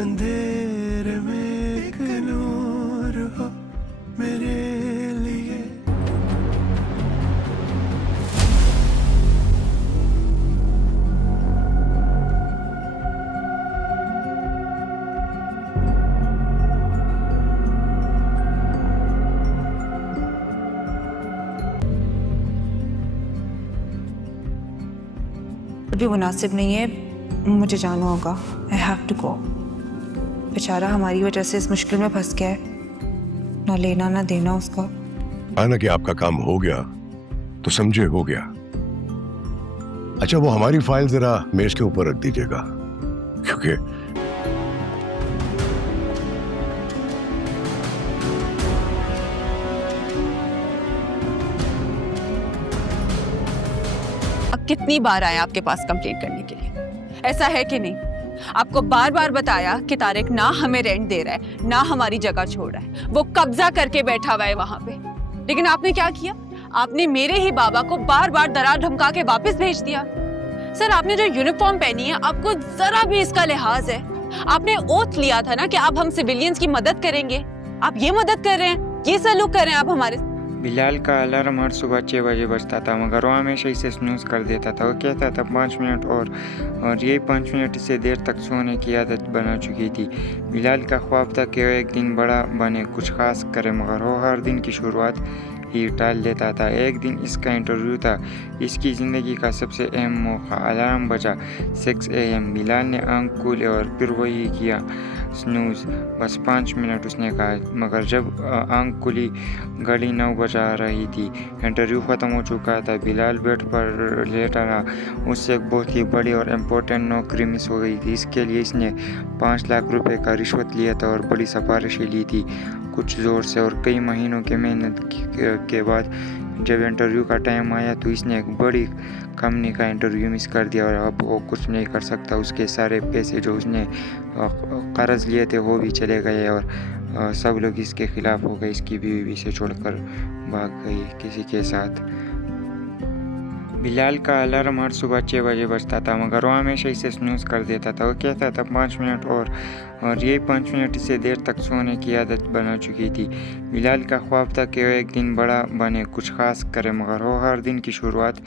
اندھیرے میں ایک نور ہو میرے لیے. بھی مناسب نہیں ہے, مجھے جانا ہوگا. I have to go. بیچارہ ہماری وجہ سے اس مشکل میں پھنس گیا ہے, نہ لینا نہ دینا اس کا. آنا کہ آپ کا کام ہو گیا تو سمجھے ہو گیا. اچھا وہ ہماری فائل ذرا میز کے اوپر رکھ دیجیے گا, کیونکہ کتنی بار آیا آپ کے پاس کمپلینٹ کرنے کے لیے؟ ایسا ہے کہ نہیں؟ آپ کو بار بار بتایا کہ طارق نہ ہمیں رینٹ دے رہا ہے نہ ہماری جگہ چھوڑ رہا ہے, وہ قبضہ کر کے بیٹھا ہوا ہے وہاں پہ. لیکن آپ نے کیا کیا؟ آپ نے میرے ہی بابا کو بار بار ڈرا دھمکا کے واپس بھیج دیا. سر آپ نے جو یونیفارم پہنی ہے آپ کو ذرا بھی اس کا لحاظ ہے؟ آپ نے اوتھ لیا تھا نا کہ آپ ہم سویلینز کی مدد کریں گے, آپ یہ مدد کر رہے ہیں, یہ سلوک کر رہے ہیں آپ ہمارے. بلال کا الارم ہر صبح 6 بجے بجتا تھا, مگر وہ ہمیشہ اسے سنوز کر دیتا تھا. وہ کہتا تھا 5 منٹ اور یہی 5 منٹ اسے دیر تک سونے کی عادت بنا چکی تھی. بلال کا خواب تھا کہ وہ ایک دن بڑا بنے, کچھ خاص کرے, مگر وہ ہر دن کی شروعات ہی ٹال دیتا تھا. ایک دن اس کا انٹرویو تھا, اس کی زندگی کا سب سے اہم موقع. الارم بجا 6 AM. بلال نے آنکھ کھولے اور پھر وہی کیا, سنوز. بس 5 منٹ اس نے کہا, مگر جب آنکھ کھلی گھڑی 9 بجا رہی تھی. انٹرویو ختم ہو چکا تھا. بلال بیڈ پر لیٹا رہا. اس سے ایک بہت ہی بڑی اور امپورٹنٹ نوکری مس ہو گئی تھی. اس کے لیے اس نے 5 لاکھ روپے کا رشوت لیا تھا اور بڑی سفارشیں لی تھی, کچھ زور سے. اور کئی مہینوں کی محنت کے بعد جب انٹرویو کا ٹائم آیا تو اس نے ایک بڑی کمپنی کا انٹرویو مس کر دیا, اور اب وہ کچھ نہیں کر سکتا. اس کے سارے پیسے جو اس نے قرض لیے تھے وہ بھی چلے گئے, اور سب لوگ اس کے خلاف ہو گئے. اس کی بیوی بھی اسے چھوڑ کر بھاگ گئی کسی کے ساتھ. بلال کا الارم ہر صبح 6 بجے بجتا تھا, مگر وہ ہمیشہ اسے سنوز کر دیتا تھا. وہ کہتا تھا 5 منٹ اور یہی 5 منٹ اسے دیر تک سونے کی عادت بنا چکی تھی. بلال کا خواب تھا کہ وہ ایک دن بڑا بنے, کچھ خاص کرے, مگر وہ ہر دن کی شروعات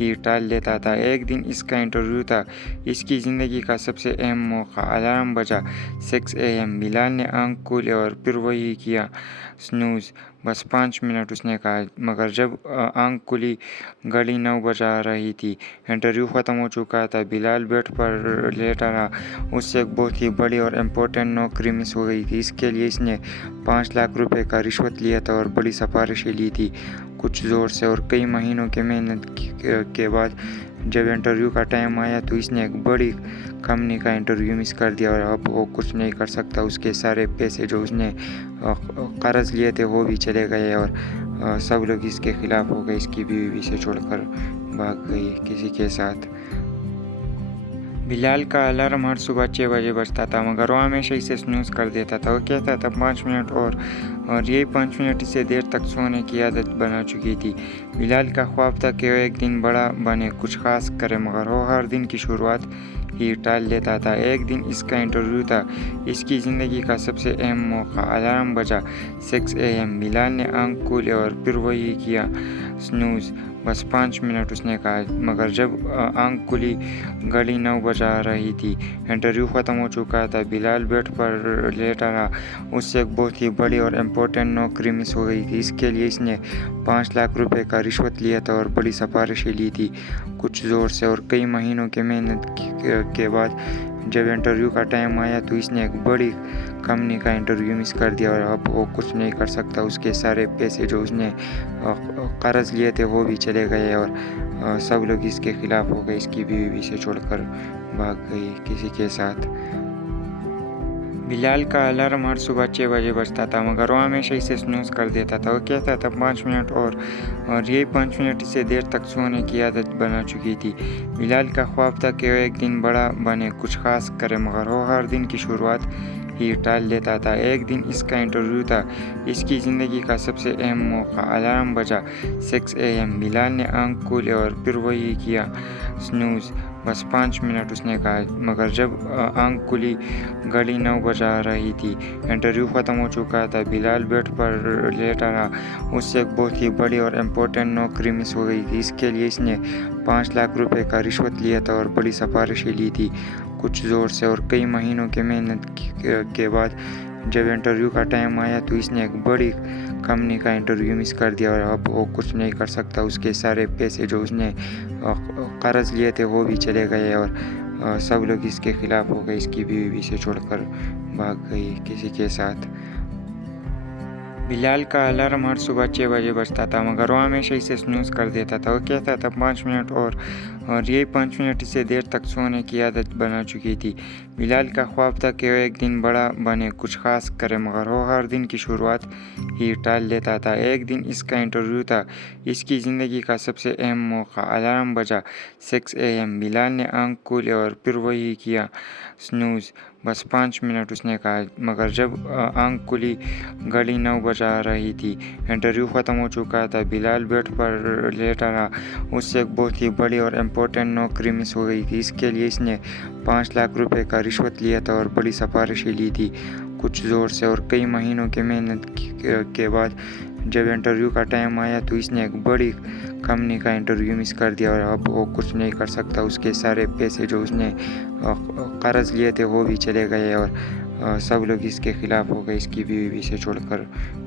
ہی ٹال دیتا تھا. ایک دن اس کا انٹرویو تھا, اس کی زندگی کا سب سے اہم موقع. الارم بجا 6 AM. بلال نے آنکھ کھولے اور پھر وہی کیا, سنوز. بس 5 منٹ اس نے کہا, مگر جب آنکھ کھلی گھڑی 9 بجا رہی تھی. انٹرویو ختم ہو چکا تھا. بلال بیڈ پر لیٹا رہا. اس سے ایک بہت ہی بڑی اور امپورٹنٹ نوکری مس ہو گئی تھی. اس کے لیے اس نے 5 لاکھ روپے کا رشوت لیا تھا اور بڑی سفارشیں لی تھی, کچھ زور سے. اور کئی مہینوں کی محنت کے بعد جب انٹرویو کا ٹائم آیا تو اس نے ایک بڑی کمپنی کا انٹرویو مس کر دیا, اور اب وہ کچھ نہیں کر سکتا. اس کے سارے پیسے جو اس نے قرض لیے تھے وہ بھی چلے گئے, اور سب لوگ اس کے خلاف ہو گئے. اس کی بیوی بھی اسے چھوڑ کر بھاگ گئی کسی کے ساتھ. بلال کا الارم ہر صبح 6 بجے بجتا تھا, مگر وہ ہمیشہ اسے سنوز کر دیتا تھا. وہ کہتا تھا 5 منٹ اور یہی 5 منٹ اسے دیر تک سونے کی عادت بنا چکی تھی. بلال کا خواب تھا کہ وہ ایک دن بڑا بنے, کچھ خاص کرے, مگر وہ ہر دن کی شروعات ہی ٹال دیتا تھا. ایک دن اس کا انٹرویو تھا, اس کی زندگی کا سب سے اہم موقع. الارم بجا 6 AM. بلال نے آنکھ کھولے اور پھر وہی کیا, سنوز. بس 5 منٹ اس نے کہا, مگر جب آنکھ کھلی گھڑی 9 بجا رہی تھی. انٹرویو ختم ہو چکا تھا. بلال بیڈ پر لیٹا رہا. اس سے ایک بہت ہی بڑی اور امپورٹنٹ نوکری مس ہو گئی تھی. اس کے لیے اس نے 5 لاکھ روپے کا رشوت لیا تھا اور بڑی سفارشیں لی تھی, کچھ زور سے. اور کئی مہینوں کی محنت کے بعد جب انٹرویو کا ٹائم آیا تو اس نے ایک بڑی کمپنی کا انٹرویو مس کر دیا, اور اب وہ کچھ نہیں کر سکتا. اس کے سارے پیسے جو اس نے قرض لیے تھے وہ بھی چلے گئے, اور سب لوگ اس کے خلاف ہو گئے. اس کی بیوی بھی اسے چھوڑ کر بھاگ گئی کسی کے ساتھ. بلال کا الارم ہر صبح 6 بجے بجتا تھا, مگر وہ ہمیشہ اسے سنوز کر دیتا تھا. وہ کہتا تھا 5 منٹ اور یہی 5 منٹ اسے دیر تک سونے کی عادت بنا چکی تھی. بلال کا خواب تھا کہ وہ ایک دن بڑا بنے, کچھ خاص کرے, مگر وہ ہر دن کی شروعات ہی ٹال دیتا تھا. ایک دن اس کا انٹرویو تھا, اس کی زندگی کا سب سے اہم موقع. الارم بجا 6 AM. بلال نے آنکھ کھولے اور پھر وہی کیا, سنوز. बस 5 मिनट उसने कहा, मगर जब आंख खुली घड़ी 9 बजा रही थी। इंटरव्यू ख़त्म हो चुका था। बिलाल बेड पर लेटा रहा। उससे एक बहुत ही बड़ी और इम्पोर्टेंट नौकरी मिस हो गई थी। इसके लिए इसने 5 लाख रुपए का रिश्वत लिया था और बड़ी सिफारिशें ली थी। कुछ ज़ोर से और कई महीनों की मेहनत के बाद जब इंटरव्यू का टाइम आया तो इसने एक बड़ी कंपनी का इंटरव्यू मिस कर दिया और अब वो कुछ नहीं कर सकता। उसके सारे पैसे जो उसने कर्ज लिए थे वो भी चले गए और सब लोग इसके खिलाफ हो गए। इसकी बीवी भी से छोड़कर भाग गई किसी के साथ। बिलाल का अलार्म हर सुबह 6 बजे बजता था, मगर वो हमेशा इसे स्नूज़ कर देता था। वो कहता था 5 मिनट और यही 5 मिनट इसे देर तक सोने की आदत बना चुकी थी। बिलाल का ख्वाब था कि वो एक दिन बड़ा बने, कुछ खास करे, मगर वो हर दिन की शुरुआत ही टाल लेता था। एक दिन इसका इंटरव्यू था, इसकी ज़िंदगी का सबसे अहम मौका। अलार्म बजा 6 AM। बिलाल ने आंख खोली और फिर वही किया, स्नूज़। बस 5 मिनट उसने कहा, मगर जब आंख खुली घड़ी 9 बजा रही थी। इंटरव्यू ख़त्म हो चुका था। बिलाल बेड पर लेटा रहा। उससे एक बहुत ही बड़ी और इम्पोर्टेंट नौकरी मिस हो गई थी। इसके लिए इसने 5 लाख रुपए का रिश्वत लिया था और बड़ी सिफारिशें ली थी। कुछ ज़ोर से और कई महीनों की मेहनत के बाद जब इंटरव्यू का टाइम आया तो इसने एक बड़ी कंपनी का इंटरव्यू मिस कर दिया और अब वो कुछ नहीं कर सकता। उसके सारे पैसे जो उसने कर्ज लिए थे वो भी चले गए और सब लोग इसके खिलाफ हो गए। इसकी बीवी भी से छोड़कर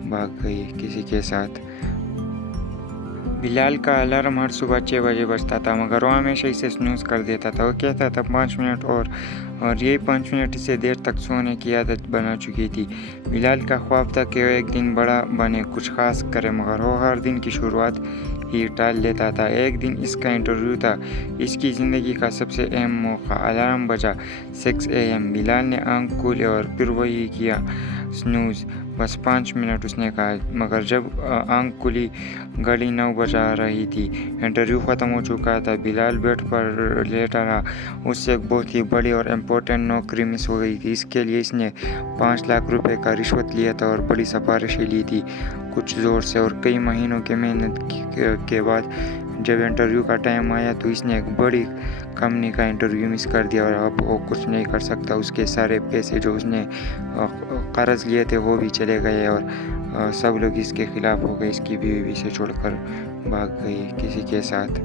भाग गई किसी के साथ। बिलाल का अलार्म हर सुबह 6 बजे बजता था, मगर वो हमेशा इसे स्नूज़ कर देता था। वो कहता था 5 मिनट और यही 5 मिनट इसे देर तक सोने की आदत बना चुकी थी। बिलाल का ख्वाब था कि वो एक दिन बड़ा बने, कुछ खास करे, मगर वो हर दिन की शुरुआत ही टाल लेता था। एक दिन इसका इंटरव्यू था, इसकी ज़िंदगी का सबसे अहम मौका। अलार्म बजा 6 AM। बिलाल ने आंख खोली और फिर वही किया, स्नूज़। बस 5 मिनट उसने कहा, मगर जब आंख खुली घड़ी 9 बजा रही थी। इंटरव्यू ख़त्म हो चुका था। बिलाल बेड पर लेटा रहा। उससे एक बहुत ही बड़ी और इम्पोर्टेंट नौकरी मिस हो गई थी। इसके लिए इसने 5 लाख रुपए का रिश्वत लिया था और बड़ी सिफारिशें ली थी। कुछ ज़ोर से और कई महीनों की मेहनत के बाद जब इंटरव्यू का टाइम आया तो इसने एक बड़ी कंपनी का इंटरव्यू मिस कर दिया और अब वो कुछ नहीं कर सकता। उसके सारे पैसे जो उसने कर्ज लिए थे वो भी चले गए और सब लोग इसके खिलाफ हो गए। इसकी बीवी भी से छोड़कर भाग गई किसी के साथ।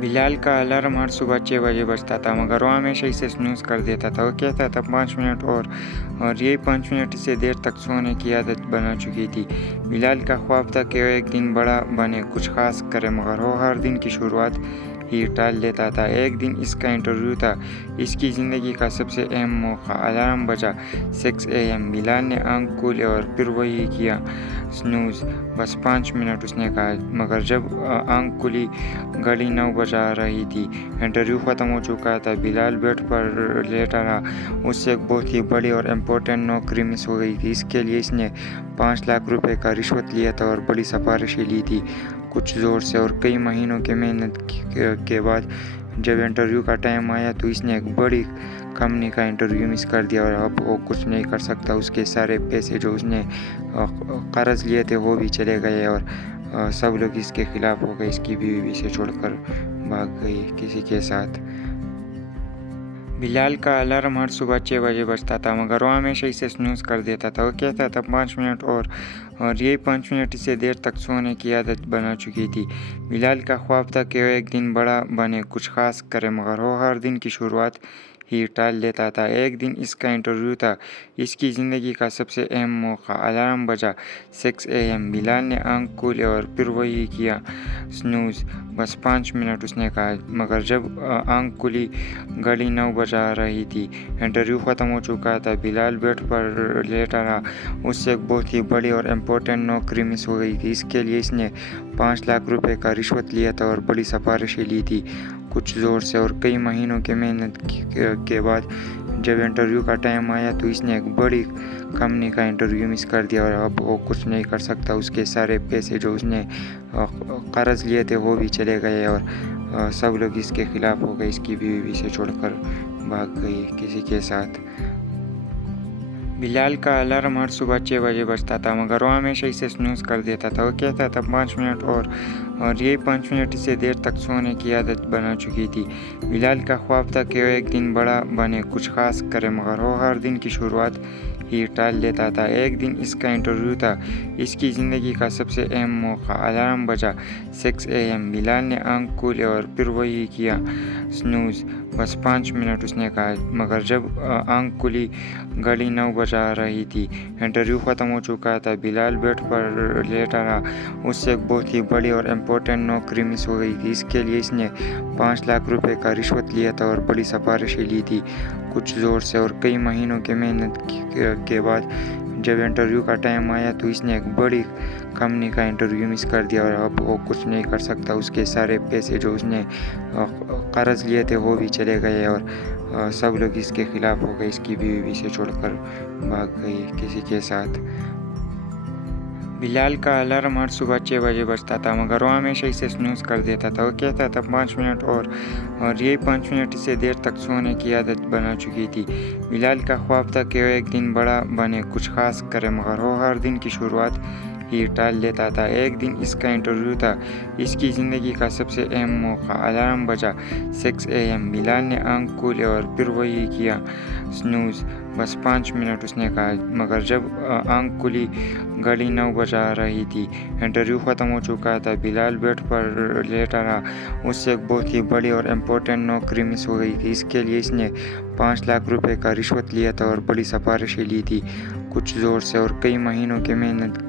बिलाल का अलार्म हर सुबह 6 बजे बजता था, मगर वो हमेशा इसे स्नूज़ कर देता था। वो कहता था 5 मिनट और यही 5 मिनट इसे देर तक सोने की आदत बना चुकी थी। बिलाल का ख्वाब था कि वो एक दिन बड़ा बने, कुछ खास करे, मगर वो हर दिन की शुरुआत ही टाल लेता था। एक दिन इसका इंटरव्यू था, इसकी ज़िंदगी का सबसे अहम मौका। अलार्म बजा 6 AM। बिलाल ने आंख खोली और फिर वही किया, स्नूज़। बस 5 मिनट उसने कहा, मगर जब आंख खुली घड़ी 9 बजा रही थी। इंटरव्यू ख़त्म हो चुका था। बिलाल बेड पर लेटा रहा। उससे एक बहुत ही बड़ी और इम्पोर्टेंट नौकरी मिस हो गई थी। इसके लिए इसने 5 लाख रुपए का रिश्वत लिया था और बड़ी सिफारिशें ली थी। कुछ ज़ोर से और कई महीनों की मेहनत के बाद जब इंटरव्यू का टाइम आया तो इसने एक बड़ी कंपनी का इंटरव्यू मिस कर दिया और अब वो कुछ नहीं कर सकता। उसके सारे पैसे जो उसने कर्ज लिए थे वो भी चले गए और सब लोग इसके खिलाफ हो गए। इसकी बीवी भी से छोड़कर भाग गई किसी के साथ। बिलाल का अलार्म हर सुबह 6 बजे बजता था, मगर वो हमेशा इसे स्नूज़ कर देता था। वो कहता था 5 मिनट और यही 5 मिनट इसे देर तक सोने की आदत बना चुकी थी। बिलाल का ख्वाब था कि वो एक दिन बड़ा बने, कुछ खास करे, मगर वो हर दिन की शुरुआत ही टाल लेता था। एक दिन इसका इंटरव्यू था, इसकी ज़िंदगी का सबसे अहम मौका। अलार्म बजा 6 AM। बिलाल ने आंख खोली और फिर वही किया, स्नूज़। बस 5 मिनट उसने कहा, मगर जब आंख खुली घड़ी 9 बजा रही थी। इंटरव्यू ख़त्म हो चुका था। बिलाल बेड पर लेटा रहा। उससे एक बहुत ही बड़ी और इम्पोर्टेंट नौकरी मिस हो गई थी। इसके लिए इसने 5 लाख रुपए का रिश्वत लिया था और बड़ी सिफारिशें ली थी। कुछ ज़ोर से और कई महीनों की मेहनत के बाद जब इंटरव्यू का टाइम आया तो इसने एक बड़ी कंपनी का इंटरव्यू मिस कर दिया और अब वो कुछ नहीं कर सकता। उसके सारे पैसे जो उसने कर्ज लिए थे वो भी चले गए और सब लोग इसके खिलाफ हो गए। इसकी बीवी भी से छोड़कर भाग गई किसी के साथ। बिलाल का अलार्म हर सुबह 6 बजे बजता था, मगर वो हमेशा इसे स्नूज़ कर देता था। वो कहता था 5 मिनट और यही 5 मिनट इसे देर तक सोने की आदत बना चुकी थी। बिलाल का ख्वाब था कि वो एक दिन बड़ा बने, कुछ खास करे, मगर वो हर दिन की शुरुआत ही टाल देता था। एक दिन इसका इंटरव्यू था, इसकी ज़िंदगी का सबसे अहम मौका। अलार्म बजा 6 AM। बिलाल ने आंख खोली और फिर वही किया, स्नूज़। बस 5 मिनट, उसने कहा, मगर जब आंख खुली घड़ी 9 बजा रही थी। इंटरव्यू ख़त्म हो चुका था। बिलाल बेड पर लेटा रहा। उससे एक बहुत ही बड़ी और इम्पोर्टेंट नौकरी मिस हो गई थी। इसके लिए इसने 5 लाख रुपए का रिश्वत लिया था और बड़ी सिफारिशें ली थी, कुछ ज़ोर से। और कई महीनों की मेहनत के बाद जब इंटरव्यू का टाइम आया तो इसने एक बड़ी कंपनी का इंटरव्यू मिस कर दिया और अब वो कुछ नहीं कर सकता। उसके सारे पैसे जो उसने कर्ज लिए थे वो भी चले गए और सब लोग इसके खिलाफ हो गए। इसकी बीवी भी इसे छोड़कर भाग गई किसी के साथ। बिलाल का अलार्म हर सुबह 6 बजे बजता था, मगर वो हमेशा इसे स्नूज़ कर देता था। वो कहता था 5 मिनट और यही 5 मिनट इसे देर तक सोने की आदत बना चुकी थी। बिलाल का ख्वाब था कि वो एक दिन बड़ा बने, कुछ खास करे, मगर वो हर दिन की शुरुआत ही टाल देता था। एक दिन इसका इंटरव्यू था, इसकी ज़िंदगी का सबसे अहम मौका। अलार्म बजा 6 AM। बिलाल ने आंख खोली और फिर वही किया, स्नूज़। बस 5 मिनट, उसने कहा, मगर जब आंख खुली घड़ी 9 बजा रही थी। इंटरव्यू ख़त्म हो चुका था। बिलाल बेड पर लेटा रहा। उससे एक बहुत ही बड़ी और इम्पोर्टेंट नौकरी मिस हो गई थी। इसके लिए इसने 5 लाख रुपए का रिश्वत लिया था और बड़ी सिफारिशें ली थी, कुछ ज़ोर से। और कई महीनों की मेहनत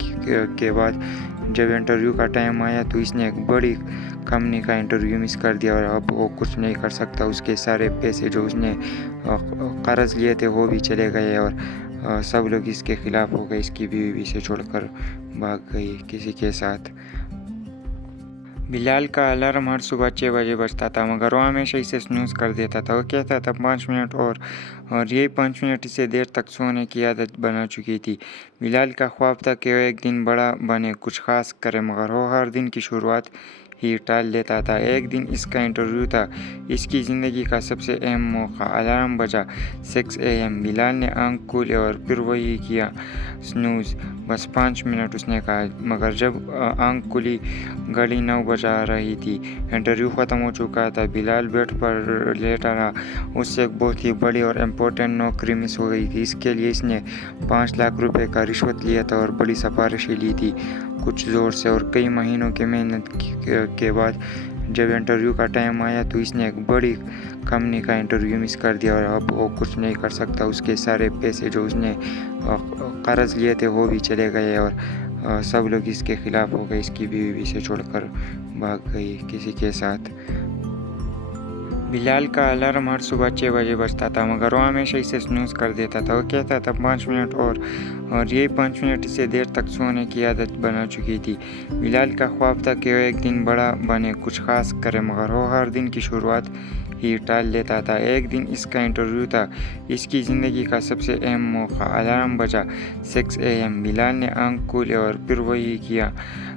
के बाद जब इंटरव्यू का टाइम आया तो इसने एक बड़ी कंपनी का इंटरव्यू मिस कर दिया और अब वो कुछ नहीं कर सकता। उसके सारे पैसे जो उसने कर्ज लिए थे वो भी चले गए और सब लोग इसके खिलाफ हो गए। इसकी बीवी भी इसे छोड़कर भाग गई किसी के साथ। बिलाल का अलार्म हर सुबह 6 बजे बजता था, मगर वो हमेशा इसे स्नूज़ कर देता था। वो कहता था 5 मिनट और यही 5 मिनट इसे देर तक सोने की आदत बना चुकी थी। बिलाल का ख्वाब था कि वो एक दिन बड़ा बने, कुछ खास करे, मगर वो हर दिन की शुरुआत ही टाल देता था। एक दिन इसका इंटरव्यू था, इसकी ज़िंदगी का सबसे अहम मौका। अलार्म बजा 6 AM। बिलाल ने आंख खोली और फिर वही किया, स्नूज़। बस 5 मिनट, उसने कहा, मगर जब आंख खुली घड़ी 9 बजा रही थी। इंटरव्यू ख़त्म हो चुका था। बिलाल बेड पर लेटा रहा। उससे एक बहुत ही बड़ी और इम्पोर्टेंट नौकरी मिस हो गई थी। इसके लिए इसने 5 लाख रुपए का रिश्वत लिया था और बड़ी सिफारिशें ली थी, कुछ ज़ोर से। और कई महीनों की मेहनत के बाद जब इंटरव्यू का टाइम आया तो इसने एक बड़ी कंपनी का इंटरव्यू मिस कर दिया और अब वो कुछ नहीं कर सकता। उसके सारे पैसे जो उसने कर्ज लिए थे वो भी चले गए और सब लोग इसके खिलाफ हो गए। इसकी बीवी भी इसे छोड़कर भाग गई किसी के साथ। बिलाल का अलार्म हर सुबह 6 बजे बजता था, मगर वो हमेशा इसे स्नूज़ कर देता था। वो कहता था 5 मिनट और यही 5 मिनट इसे देर तक सोने की आदत बना चुकी थी। बिलाल का ख्वाब था कि वो एक दिन बड़ा बने, कुछ खास करे, मगर वो हर दिन की शुरुआत ही टाल देता था। एक दिन इसका इंटरव्यू था, इसकी ज़िंदगी का सबसे अहम मौका। अलार्म बजा 6 AM। बिलाल ने आंख खोली और फिर वही किया,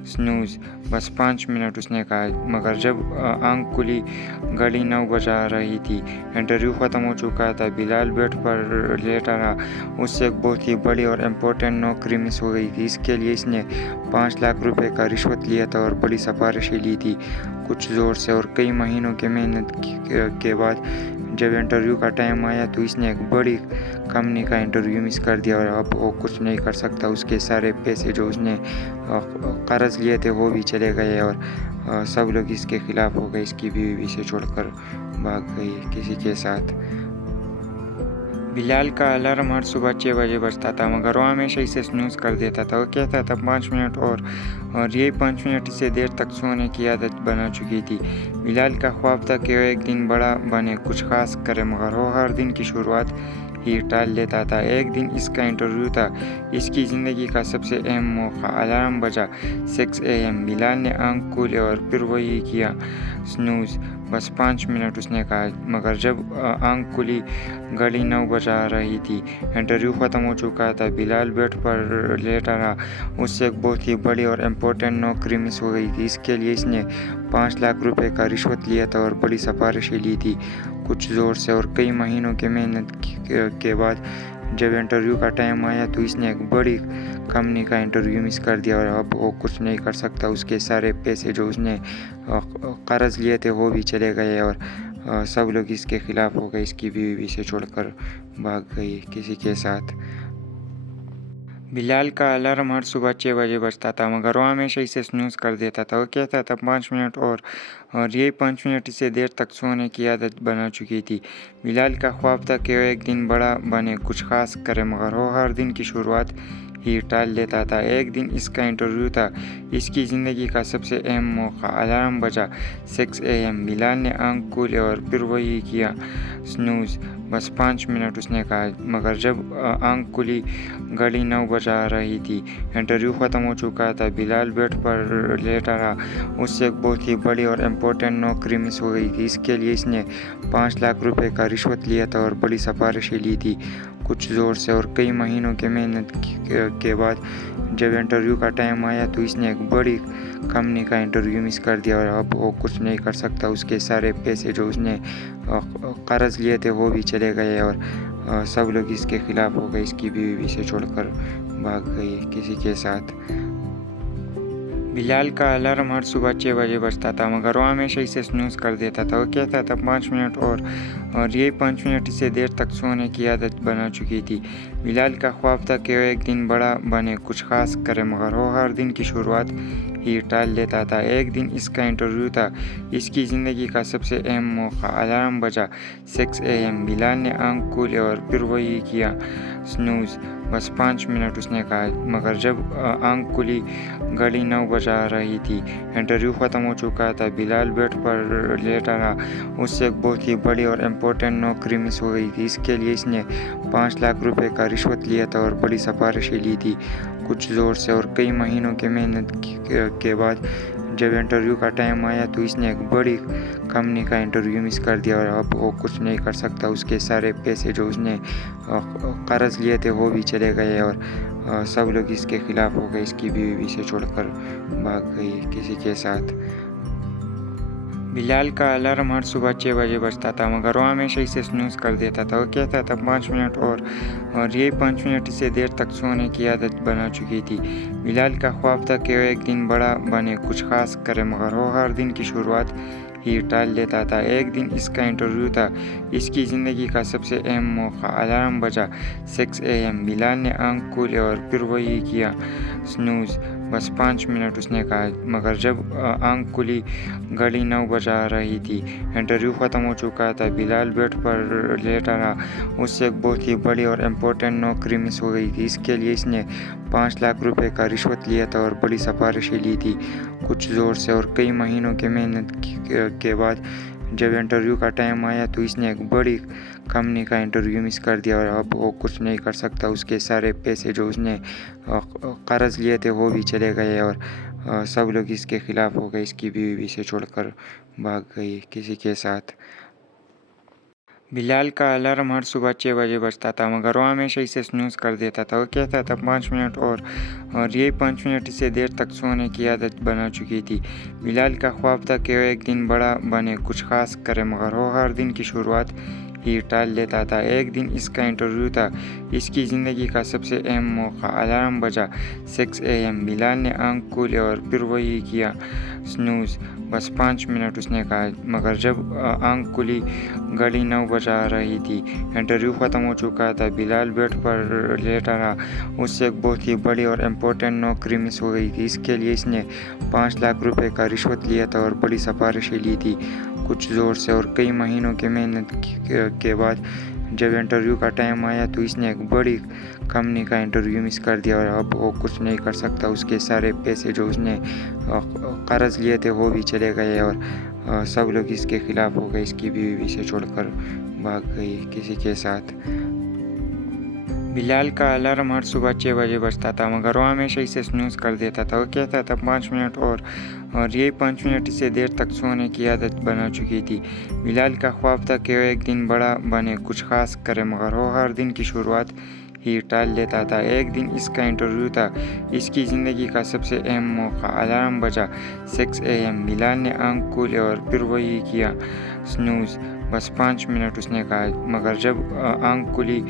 स्नूज़। बस 5 मिनट, उसने कहा, मगर जब आंख खुली घड़ी 9 बजा रही थी। इंटरव्यू ख़त्म हो चुका था। बिलाल बेड पर लेटा रहा। उससे एक बहुत ही बड़ी और इम्पोर्टेंट नौकरी मिस हो गई थी। इसके लिए इसने 5 लाख रुपए का रिश्वत लिया था और बड़ी सिफारिशें ली थी, कुछ ज़ोर से। और कई महीनों की मेहनत के बाद जब इंटरव्यू का टाइम आया तो इसने एक बड़ी कंपनी का इंटरव्यू मिस कर दिया और अब वो कुछ नहीं कर सकता। उसके सारे पैसे जो उसने कर्ज लिए थे वो भी चले गए और सब लोग इसके खिलाफ हो गए। इसकी बीवी भी इसे छोड़कर भाग गई किसी के साथ। बिलाल का अलार्म हर सुबह 6 बजे बजता था, मगर वो हमेशा इसे स्नूज़ कर देता था। वो कहता था 5 मिनट और यही 5 मिनट इसे देर तक सोने की आदत बना चुकी थी। बिलाल का ख्वाब था कि वो एक दिन बड़ा बने, कुछ खास करे, मगर वो हर दिन की शुरुआत ही टाल देता था। एक दिन इसका इंटरव्यू था, इसकी ज़िंदगी का सबसे अहम मौका। अलार्म बजा 6 AM। बिलाल ने आंख खोली और फिर वही किया, स्नूज़। बस 5 मिनट, उसने कहा, मगर जब आंख खुली घड़ी 9 बजा रही थी। इंटरव्यू ख़त्म हो चुका था। बिलाल बेड पर लेटा रहा। उससे एक बहुत ही बड़ी और इम्पोर्टेंट नौकरी मिस हो गई थी। इसके लिए इसने 5 लाख रुपए का रिश्वत लिया था और बड़ी सिफारिशें ली थी, कुछ ज़ोर से। और कई महीनों की मेहनत के बाद जब इंटरव्यू का टाइम आया तो इसने एक बड़ी कंपनी का इंटरव्यू मिस कर दिया और अब वो कुछ नहीं कर सकता। उसके सारे पैसे जो उसने कर्ज लिए थे वो भी चले गए और सब लोग इसके खिलाफ हो गए। इसकी बीवी भी इसे छोड़कर भाग गई किसी के साथ। बिलाल का अलार्म हर सुबह 6 बजे बजता था, मगर वो हमेशा इसे स्नूज़ कर देता था। वो कहता था 5 मिनट और यही 5 मिनट इसे देर तक सोने की आदत बना चुकी थी। बिलाल का ख्वाब था कि वो एक दिन बड़ा बने, कुछ खास करे, मगर वो हर दिन की शुरुआत ही टाल लेता था। एक दिन इसका इंटरव्यू था, इसकी ज़िंदगी का सबसे अहम मौका। अलार्म बजा 6 AM। बिलाल ने आंख खोली और फिर वही किया, स्नूज़। बस 5 मिनट उसने कहा, मगर जब आंख खुली घड़ी 9 बजा रही थी। इंटरव्यू ख़त्म हो चुका था। बिलाल बेड पर लेटा रहा। उससे एक बहुत ही बड़ी और इम्पोर्टेंट नौकरी मिस हो गई थी। इसके लिए इसने 5 लाख रुपए का रिश्वत लिया था और बड़ी सिफारिशें ली थी कुछ ज़ोर से। और कई महीनों की मेहनत के बाद जब इंटरव्यू का टाइम आया तो इसने एक बड़ी कंपनी का इंटरव्यू मिस कर दिया और अब वो कुछ नहीं कर सकता। उसके सारे पैसे जो उसने कर्ज लिए थे वो भी चले गए और सब लोग इसके खिलाफ हो गए। इसकी बीवी भी इसे छोड़कर भाग गई किसी के साथ। बिलाल का अलार्म हर सुबह 6 बजे बजता था, मगर वो हमेशा इसे स्नूज़ कर देता था। वो कहता था 5 मिनट और यही 5 मिनट इसे देर तक सोने की आदत बना चुकी थी। बिलाल का ख्वाब था कि वो एक दिन बड़ा बने, कुछ खास करे, मगर वो हर दिन की शुरुआत ही टाल लेता था। एक दिन इसका इंटरव्यू था, इसकी ज़िंदगी का सबसे अहम मौका। अलार्म बजा 6 AM। बिलाल ने आंख खोली और फिर वही किया, स्नूज़। बस 5 मिनट उसने कहा, मगर जब आंख खुली घड़ी 9 बजा रही थी। इंटरव्यू ख़त्म हो चुका था। बिलाल बेड पर लेटा रहा। उससे एक बहुत ही बड़ी और इम्पोर्टेंट नौकरी मिस हो गई थी। इसके लिए इसने 5 लाख रुपए का रिश्वत लिया था और बड़ी सिफारिशें ली थी कुछ ज़ोर से। और कई महीनों की मेहनत के बाद जब इंटरव्यू का टाइम आया तो इसने एक बड़ी कंपनी का इंटरव्यू मिस कर दिया और अब वो कुछ नहीं कर सकता। उसके सारे पैसे जो उसने कर्ज लिए थे वो भी चले गए और सब लोग इसके खिलाफ हो गए। इसकी बीवी भी इसे छोड़कर भाग गई किसी के साथ। बिलाल का अलार्म हर सुबह 6 बजे बजता था, मगर वो हमेशा इसे स्नूज़ कर देता था। वो कहता था 5 मिनट और यही 5 मिनट इसे देर तक सोने की आदत बना चुकी थी। बिलाल का ख्वाब था कि वो एक दिन बड़ा बने, कुछ खास करे, मगर वो हर दिन की शुरुआत ही टाल लेता था। एक दिन इसका इंटरव्यू था, इसकी ज़िंदगी का सबसे अहम मौका। अलार्म बजा 6 AM। बिलाल ने आंख खोली और फिर वही किया, स्नूज़। बस 5 मिनट उसने कहा, मगर जब आंख खुली घड़ी 9 बजा रही थी। इंटरव्यू ख़त्म हो चुका था। बिलाल बेड पर लेटा रहा। उससे एक बहुत ही बड़ी और इम्पोर्टेंट नौकरी मिस हो गई थी। इसके लिए इसने 5 लाख रुपए का रिश्वत लिया था और बड़ी सिफारिशें ली थी कुछ ज़ोर से। और कई महीनों की मेहनत के बाद जब इंटरव्यू का टाइम आया तो इसने एक बड़ी कंपनी का इंटरव्यू मिस कर दिया और अब वो कुछ नहीं कर सकता। उसके सारे पैसे जो उसने कर्ज लिए थे वो भी चले गए और सब लोग इसके खिलाफ हो गए। इसकी बीवी भी इसे छोड़कर भाग गई किसी के साथ। बिलाल का अलार्म हर सुबह 6 बजे बजता था, मगर वो हमेशा इसे स्नूज़ कर देता था। वो कहता था 5 मिनट और यही 5 मिनट इसे देर तक सोने की आदत बना चुकी थी। बिलाल का ख्वाब था कि वो एक दिन बड़ा बने, कुछ खास करे, मगर वो हर दिन की शुरुआत ही टाल लेता था। एक दिन इसका इंटरव्यू था, इसकी ज़िंदगी का सबसे अहम मौका। अलार्म बजा 6 AM। बिलाल ने आंख खोली और फिर वही किया, स्नूज़। बस 5 मिनट उसने कहा, मगर जब आंख खुली घड़ी 9 बजा रही थी। इंटरव्यू ख़त्म हो चुका था। बिलाल बेड पर लेटा रहा। उससे एक बहुत ही बड़ी और इम्पोर्टेंट नौकरी मिस हो गई थी। इसके लिए इसने 5 लाख रुपए का रिश्वत लिया था और बड़ी सिफारिशें ली थी कुछ ज़ोर से। और कई महीनों की मेहनत के बाद जब इंटरव्यू का टाइम आया तो इसने एक बड़ी कंपनी का इंटरव्यू मिस कर दिया और अब वो कुछ नहीं कर सकता। उसके सारे पैसे जो उसने कर्ज लिए थे वो भी चले गए और सब लोग इसके खिलाफ हो गए। इसकी बीवी भी इसे छोड़कर भाग गई किसी के साथ। बिलाल का अलार्म हर सुबह 6 बजे बजता था, मगर वो हमेशा इसे स्नूज़ कर देता था। वो कहता था 5 मिनट और यही 5 मिनट इसे देर तक सोने की आदत बना चुकी थी। बिलाल का ख्वाब था कि वो एक दिन बड़ा बने, कुछ खास करे, मगर वो हर दिन की शुरुआत ही टाल लेता था। एक दिन इसका इंटरव्यू था, इसकी ज़िंदगी का सबसे अहम मौका। अलार्म बजा 6 AM। बिलाल ने आंख खोली और फिर वही किया, स्नूज़। बस 5 मिनट उसने कहा, मगर जब आंख खुली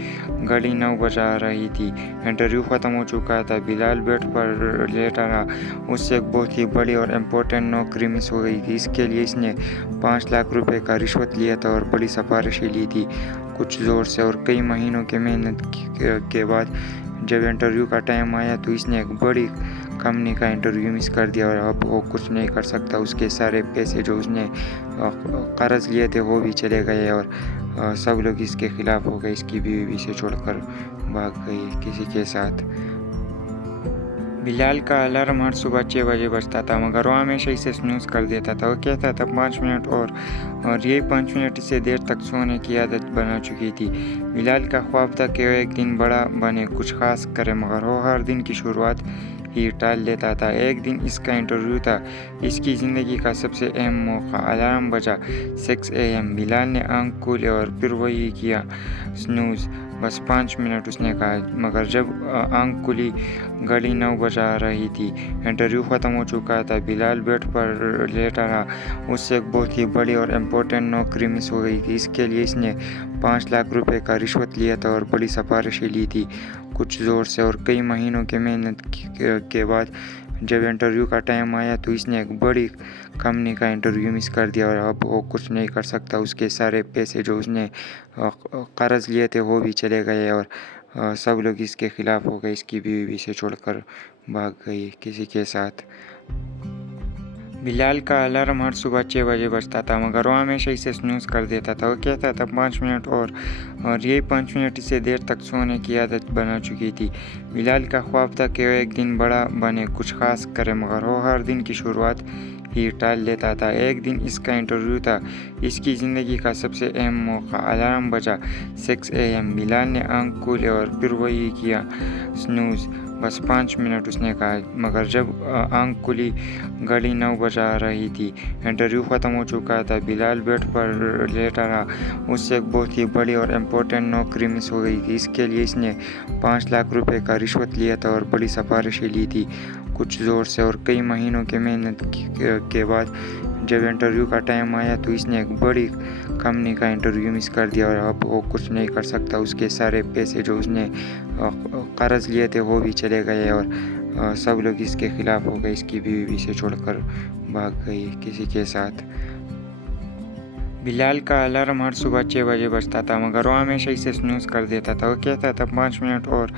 घड़ी 9 बजा रही थी। इंटरव्यू ख़त्म हो चुका था। बिलाल बेड पर लेटा रहा। उससे एक बहुत ही बड़ी और इम्पोर्टेंट नौकरी मिस हो गई थी। इसके लिए इसने 5 लाख रुपए का रिश्वत लिया था और बड़ी सिफारिशें ली थी। कुछ ज़ोर से और कई महीनों की मेहनत के बाद जब इंटरव्यू का टाइम आया तो इसने एक बड़ी कंपनी का इंटरव्यू मिस कर दिया और अब वो कुछ नहीं कर सकता। उसके सारे पैसे जो उसने कर्ज लिए थे वो भी चले गए और सब लोग इसके खिलाफ हो गए। इसकी बीवी भी से छोड़कर भाग गई किसी के साथ। बिलाल का अलार्म हर सुबह 6 बजे बजता था, मगर वो हमेशा इसे स्नूज़ कर देता था। वो कहता था 5 मिनट और यही 5 मिनट इसे देर तक सोने की आदत बना चुकी थी। बिलाल का ख्वाब था कि वो एक दिन बड़ा बने, कुछ खास करे, मगर वो हर दिन की शुरुआत ही टाल लेता था। एक दिन इसका इंटरव्यू था, इसकी ज़िंदगी का सबसे अहम मौका। अलार्म बजा 6 AM। बिलाल ने आंख खोली और फिर वही किया, स्नूज़। बस 5 मिनट उसने कहा, मगर जब आंख खुली घड़ी 9 बजा रही थी। इंटरव्यू ख़त्म हो चुका था। बिलाल बेड पर लेटा रहा। उससे एक बहुत ही बड़ी और इम्पोर्टेंट नौकरी मिस हो गई थी। इसके लिए इसने 5 लाख रुपए का रिश्वत लिया था और बड़ी सिफारिशें ली थी। कुछ ज़ोर से और कई महीनों की मेहनत के बाद जब इंटरव्यू का टाइम आया तो इसने एक बड़ी कंपनी का इंटरव्यू मिस कर दिया और अब वो कुछ नहीं कर सकता। उसके सारे पैसे जो उसने कर्ज लिए थे वो भी चले गए और सब लोग इसके खिलाफ हो गए। इसकी बीवी भी से छोड़कर भाग गई किसी के साथ। बिलाल का अलार्म हर सुबह 6 बजे बजता था, मगर वो हमेशा इसे स्नूज़ कर देता था। वो कहता था 5 मिनट और यही 5 मिनट इसे देर तक सोने की आदत बना चुकी थी। बिलाल का ख्वाब था कि वो एक दिन बड़ा बने, कुछ खास करे, मगर वो हर दिन की शुरुआत ही टाल लेता था। एक दिन इसका इंटरव्यू था, इसकी ज़िंदगी का सबसे अहम मौका। अलार्म बजा 6 AM। बिलाल ने आंख खोली और फिर वही किया, स्नूज़। बस 5 मिनट उसने कहा, मगर जब आंख खुली घड़ी 9 बजा रही थी। इंटरव्यू ख़त्म हो चुका था। बिलाल बेड पर लेटा रहा। उससे एक बहुत ही बड़ी और इम्पोर्टेंट नौकरी मिस हो गई थी। इसके लिए इसने 5 लाख रुपए का रिश्वत लिया था और बड़ी सिफारिशें ली थी। कुछ ज़ोर से और कई महीनों की मेहनत के बाद जब इंटरव्यू का टाइम आया तो इसने एक बड़ी कंपनी का इंटरव्यू मिस कर दिया और अब वो कुछ नहीं कर सकता। उसके सारे पैसे जो उसने कर्ज लिए थे वो भी चले गए और सब लोग इसके खिलाफ हो गए। इसकी बीवी भी से छोड़कर भाग गई किसी के साथ। बिलाल का अलार्म हर सुबह 6 बजे बजता था, मगर वो हमेशा इसे स्नूज़ कर देता था। वो कहता था 5 मिनट और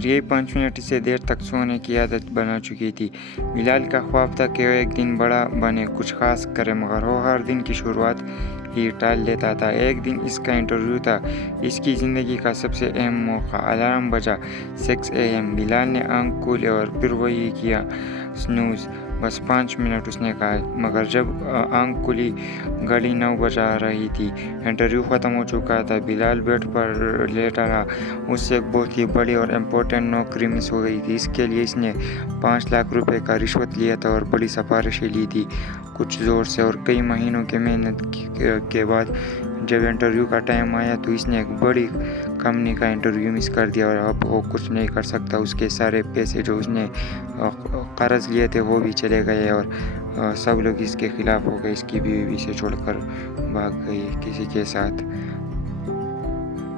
यही 5 मिनट इसे देर तक सोने की आदत बना चुकी थी। बिलाल का ख्वाब था कि वो एक दिन बड़ा बने, कुछ खास करे, मगर वो हर दिन की शुरुआत ही टाल लेता था। एक दिन इसका इंटरव्यू था, इसकी ज़िंदगी का सबसे अहम मौका। अलार्म बजा 6 AM। बिलाल ने आंख खोली और फिर वही किया, स्नूज़। बस 5 मिनट उसने कहा, मगर जब आंख खुली घड़ी 9 बजा रही थी। इंटरव्यू ख़त्म हो चुका था। बिलाल बेड पर लेटा रहा। उससे एक बहुत ही बड़ी और इम्पोर्टेंट नौकरी मिस हो गई थी। इसके लिए इसने 5 लाख रुपए का रिश्वत लिया था और बड़ी सिफारिशें ली थी। कुछ ज़ोर से और कई महीनों की मेहनत के बाद जब इंटरव्यू का टाइम आया तो इसने एक बड़ी कंपनी का इंटरव्यू मिस कर दिया और अब वो कुछ नहीं कर सकता। उसके सारे पैसे जो उसने कर्ज लिए थे वो भी चले गए और सब लोग इसके खिलाफ हो गए। इसकी बीवी भी से छोड़कर भाग गई किसी के साथ।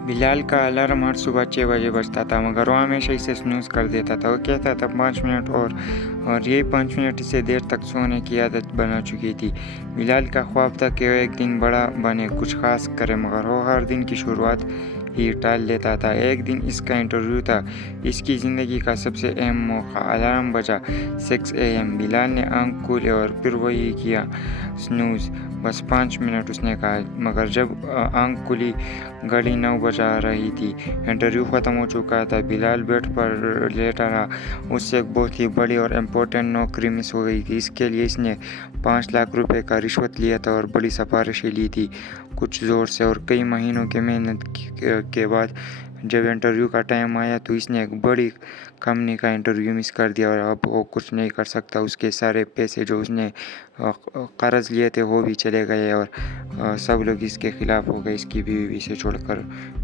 बिलाल का अलार्म हर सुबह 6 बजे बजता था, मगर वो हमेशा इसे स्नूज़ कर देता था। वो कहता था 5 मिनट और यही 5 मिनट इसे देर तक सोने की आदत बना चुकी थी। बिलाल का ख्वाब था कि वो एक दिन बड़ा बने, कुछ खास करे, मगर वो हर दिन की शुरुआत ही टाल लेता था। एक दिन इसका इंटरव्यू था, इसकी ज़िंदगी का सबसे अहम मौका। अलार्म बजा 6 AM। बिलाल ने आंख खोली और फिर वही किया, स्नूज़। बस 5 मिनट उसने कहा, मगर जब आंख खुली घड़ी 9 बजा रही थी। इंटरव्यू ख़त्म हो चुका था। बिलाल बेड पर लेटा रहा। उससे एक बहुत ही बड़ी और इम्पोर्टेंट नौकरी मिस हो गई थी। इसके लिए इसने 5 लाख रुपए का रिश्वत लिया था और बड़ी सिफारिशें ली थी। कुछ ज़ोर से और कई महीनों की मेहनत के बाद जब इंटरव्यू का टाइम आया तो इसने एक बड़ी कंपनी का इंटरव्यू मिस कर दिया और अब वो कुछ नहीं कर सकता। उसके सारे पैसे जो उसने कर्ज लिए थे वो भी चले गए और सब लोग इसके खिलाफ हो गए। इसकी बीवी भी से छोड़कर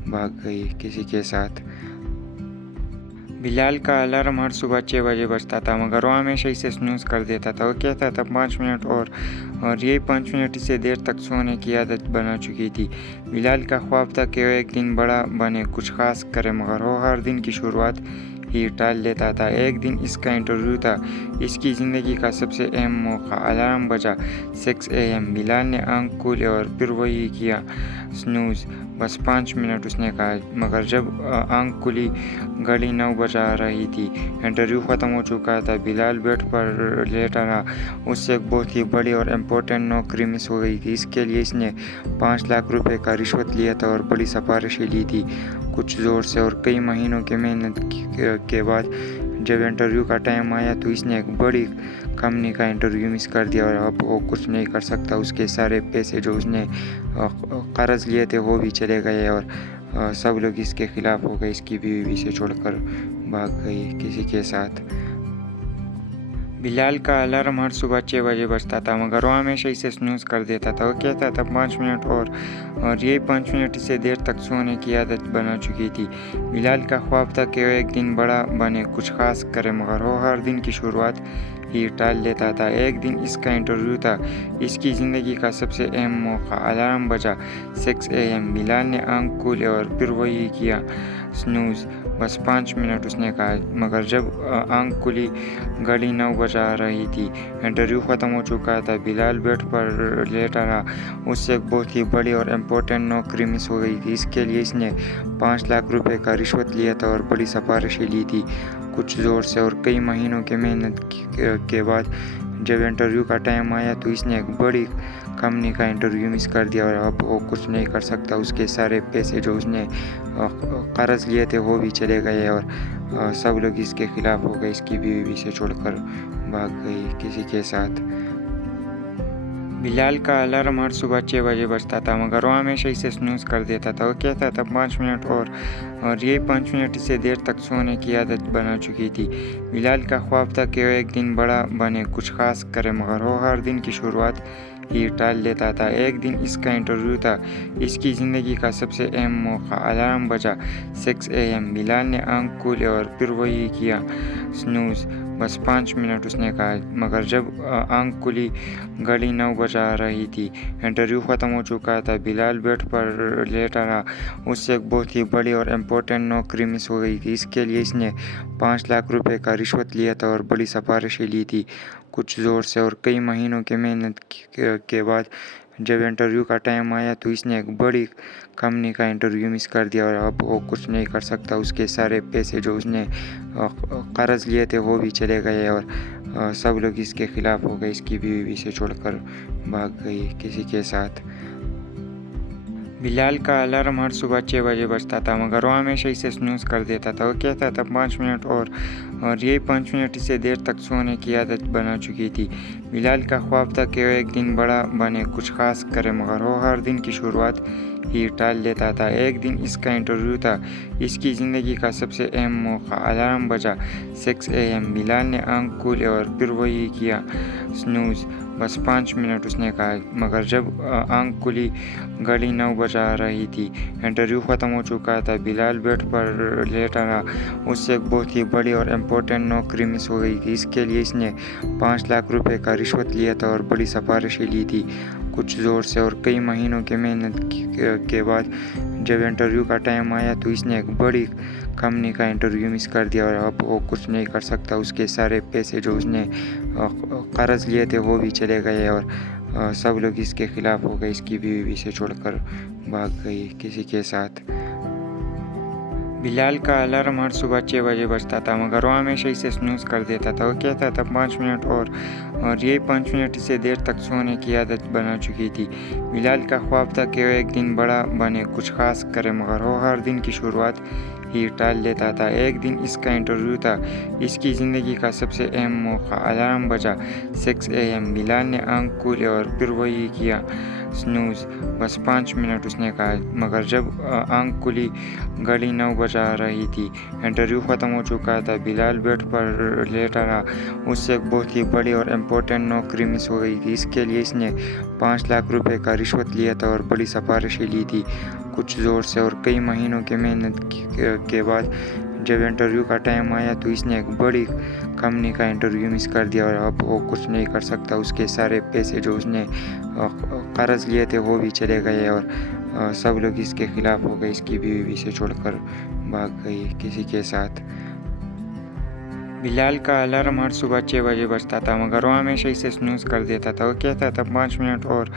भाग गई किसी के साथ। बिलाल का अलार्म हर सुबह 6 बजे बजता था, मगर वो हमेशा इसे स्नूज़ कर देता था। वो कहता था 5 मिनट और यही 5 मिनट इसे देर तक सोने की आदत बना चुकी थी। बिलाल का ख्वाब था कि वो एक दिन बड़ा बने, कुछ खास करे, मगर वो हर दिन की शुरुआत ही टाल लेता था। एक दिन इसका इंटरव्यू था, इसकी ज़िंदगी का सबसे अहम मौका। अलार्म बजा 6 AM। बिलाल ने आंख खोली और फिर वही किया, स्नूज़। बस 5 मिनट, उसने कहा, मगर जब आंख खुली घड़ी 9 बजा रही थी। इंटरव्यू ख़त्म हो चुका था। बिलाल बेड पर लेटा रहा। उससे एक बहुत ही बड़ी और इम्पोर्टेंट नौकरी मिस हो गई थी। इसके लिए इसने 5 लाख रुपए का रिश्वत लिया था और बड़ी सिफारिशें ली थी, कुछ ज़ोर से। और कई महीनों की मेहनत के बाद जब इंटरव्यू का टाइम आया तो इसने एक बड़ी कंपनी का इंटरव्यू मिस कर दिया और अब वो कुछ नहीं कर सकता। उसके सारे पैसे जो उसने कर्ज लिए थे वो भी चले गए और सब लोग इसके खिलाफ हो गए। इसकी बीवी भी इसे छोड़कर भाग गई किसी के साथ। बिलाल का अलार्म हर सुबह 6 बजे बजता था, मगर वो हमेशा इसे स्नूज़ कर देता था। वो कहता था 5 मिनट और यही 5 मिनट इसे देर तक सोने की आदत बना चुकी थी। बिलाल का ख्वाब था कि वो एक दिन बड़ा बने, कुछ खास करे, मगर वो हर दिन की शुरुआत ही टाल लेता था। एक दिन इसका इंटरव्यू था, इसकी ज़िंदगी का सबसे अहम मौका। अलार्म बजा 6 AM। बिलाल ने आंख खोली और फिर वही किया, स्नूज़। बस 5 मिनट, उसने कहा, मगर जब आंख खुली घड़ी 9 बजा रही थी। इंटरव्यू ख़त्म हो चुका था। बिलाल बेड पर लेटा रहा। उससे एक बहुत ही बड़ी और इम्पोर्टेंट नौकरी मिस हो गई थी। इसके लिए इसने 5 लाख रुपए का रिश्वत लिया था और बड़ी सिफारिशें ली थी, कुछ ज़ोर से। और कई महीनों की मेहनत के बाद जब इंटरव्यू का टाइम आया तो इसने एक बड़ी कंपनी का इंटरव्यू मिस कर दिया और अब वो कुछ नहीं कर सकता। उसके सारे पैसे जो उसने कर्ज लिए थे वो भी चले गए और सब लोग इसके खिलाफ हो गए। इसकी बीवी भी इसे छोड़कर भाग गई किसी के साथ। बिलाल का अलार्म हर सुबह 6 बजे बजता था, मगर वो हमेशा इसे स्नूज़ कर देता था। वो कहता था 5 मिनट और यही 5 मिनट इसे देर तक सोने की आदत बना चुकी थी। बिलाल का ख्वाब था कि वो एक दिन बड़ा बने, कुछ खास करे, मगर वो हर दिन की शुरुआत ही टाल लेता था। एक दिन इसका इंटरव्यू था, इसकी ज़िंदगी का सबसे अहम मौका। अलार्म बजा 6 AM। बिलाल ने आंख खोली और फिर वही किया, स्नूज़। बस 5 मिनट, उसने कहा, मगर जब आंख खुली घड़ी 9 बजा रही थी। इंटरव्यू ख़त्म हो चुका था। बिलाल बेड पर लेटा रहा। उससे एक बहुत ही बड़ी और इम्पोर्टेंट नौकरी मिस हो गई थी। इसके लिए इसने 5 लाख रुपए का रिश्वत लिया था और बड़ी सिफारिशें ली थी, कुछ ज़ोर से। और कई महीनों की मेहनत के बाद जब इंटरव्यू का टाइम आया तो इसने एक बड़ी कंपनी का इंटरव्यू मिस कर दिया और अब वो कुछ नहीं कर सकता। उसके सारे पैसे जो उसने कर्ज लिए थे वो भी चले गए और सब लोग इसके खिलाफ हो गए। इसकी बीवी भी इसे छोड़कर भाग गई किसी के साथ। बिलाल का अलार्म हर सुबह 6 बजे बजता था, मगर वो हमेशा इसे स्नूज़ कर देता था। वो कहता था 5 मिनट और यही 5 मिनट इसे देर तक सोने की आदत बना चुकी थी। बिलाल का ख्वाब था कि वो एक दिन बड़ा बने, कुछ खास करे, मगर वो हर दिन की शुरुआत ही टाल लेता था। एक दिन इसका इंटरव्यू था, इसकी ज़िंदगी का सबसे अहम मौका। अलार्म बजा 6 AM। बिलाल ने आंख खोली और फिर वही किया, स्नूज़। बस 5 मिनट, उसने कहा, मगर जब आंख खुली घड़ी 9 बजा रही थी। इंटरव्यू ख़त्म हो चुका था। बिलाल बेड पर लेटा रहा। उससे एक बहुत ही बड़ी और इम्पोर्टेंट नौकरी मिस हो गई थी। इसके लिए इसने 5 लाख रुपए का रिश्वत लिया था और बड़ी सिफारिशें ली थी, कुछ ज़ोर से। और कई महीनों की मेहनत के बाद जब इंटरव्यू का टाइम आया तो इसने एक बड़ी कंपनी का इंटरव्यू मिस कर दिया और अब वो कुछ नहीं कर सकता। उसके सारे पैसे जो उसने कर्ज लिए थे वो भी चले गए और सब लोग इसके खिलाफ हो गए। इसकी बीवी भी इसे छोड़कर भाग गई किसी के साथ। बिलाल का अलार्म हर सुबह 6 बजे बजता था, मगर वो हमेशा इसे स्नूज़ कर देता था। वो कहता था 5 मिनट और यही 5 मिनट इसे देर तक सोने की आदत बना चुकी थी। बिलाल का ख्वाब था कि वो एक दिन बड़ा बने, कुछ खास करे, मगर वो हर दिन की शुरुआत ही टाल लेता था। एक दिन इसका इंटरव्यू था, इसकी ज़िंदगी का सबसे अहम मौका। अलार्म बजा 6 AM। बिलाल ने आंख खोली और फिर वही किया, स्नूज़। बस 5 मिनट, उसने कहा, मगर जब आंख खुली घड़ी 9 बजा रही थी। इंटरव्यू ख़त्म हो चुका था। बिलाल बेड पर लेटा रहा। उससे एक बहुत ही बड़ी और इम्पोर्टेंट नौकरी मिस हो गई थी। इसके लिए इसने 5 लाख रुपए का रिश्वत लिया था और बड़ी सिफारिशें ली थी, कुछ ज़ोर से। और कई महीनों की मेहनत के बाद जब इंटरव्यू का टाइम आया तो इसने एक बड़ी कंपनी का इंटरव्यू मिस कर दिया और अब वो कुछ नहीं कर सकता। उसके सारे पैसे जो उसने कर्ज लिए थे वो भी चले गए और सब लोग इसके खिलाफ हो गए। इसकी बीवी भी से छोड़कर भाग गई किसी के साथ। बिलाल का अलार्म हर सुबह 6 बजे बजता था, मगर वो हमेशा इसे स्नूज़ कर देता था। वो कहता था 5 मिनट और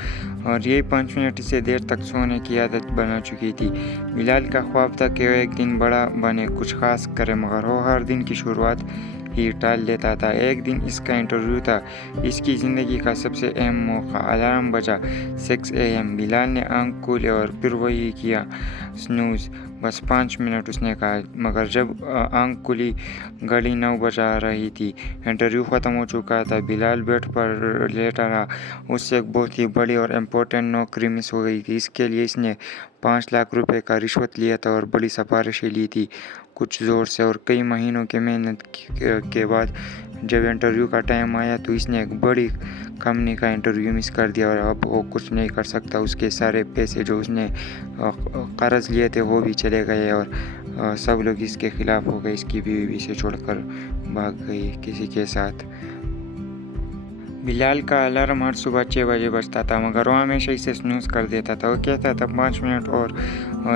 यही 5 मिनट इसे देर तक सोने की आदत बना चुकी थी। बिलाल का ख्वाब था कि वो एक दिन बड़ा बने, कुछ खास करे, मगर वो हर दिन की शुरुआत ही टाल देता था। एक दिन इसका इंटरव्यू था, इसकी ज़िंदगी का सबसे अहम मौका। अलार्म बजा 6 AM। बिलाल ने आंख खोली और फिर वही किया, स्नूज़। बस 5 मिनट उसने कहा, मगर जब आंख खुली घड़ी 9 बजा रही थी। इंटरव्यू ख़त्म हो चुका था। बिलाल बेड पर लेटा रहा। उससे एक बहुत ही बड़ी और इम्पोर्टेंट नौकरी मिस हो गई थी। इसके लिए इसने 5 लाख रुपए का रिश्वत लिया था और बड़ी सिफारिशें ली थी, कुछ ज़ोर से। और कई महीनों की मेहनत के बाद जब इंटरव्यू का टाइम आया तो इसने एक बड़ी कंपनी का इंटरव्यू मिस कर दिया और अब वो कुछ नहीं कर सकता। उसके सारे पैसे जो उसने कर्ज लिए थे वो भी चले गए और सब लोग इसके खिलाफ हो गए। इसकी बीवी भी से छोड़कर भाग गई किसी के साथ। बिलाल का अलार्म हर सुबह 6 बजे बजता था, मगर वो हमेशा इसे स्नूज़ कर देता था। वो कहता था 5 मिनट और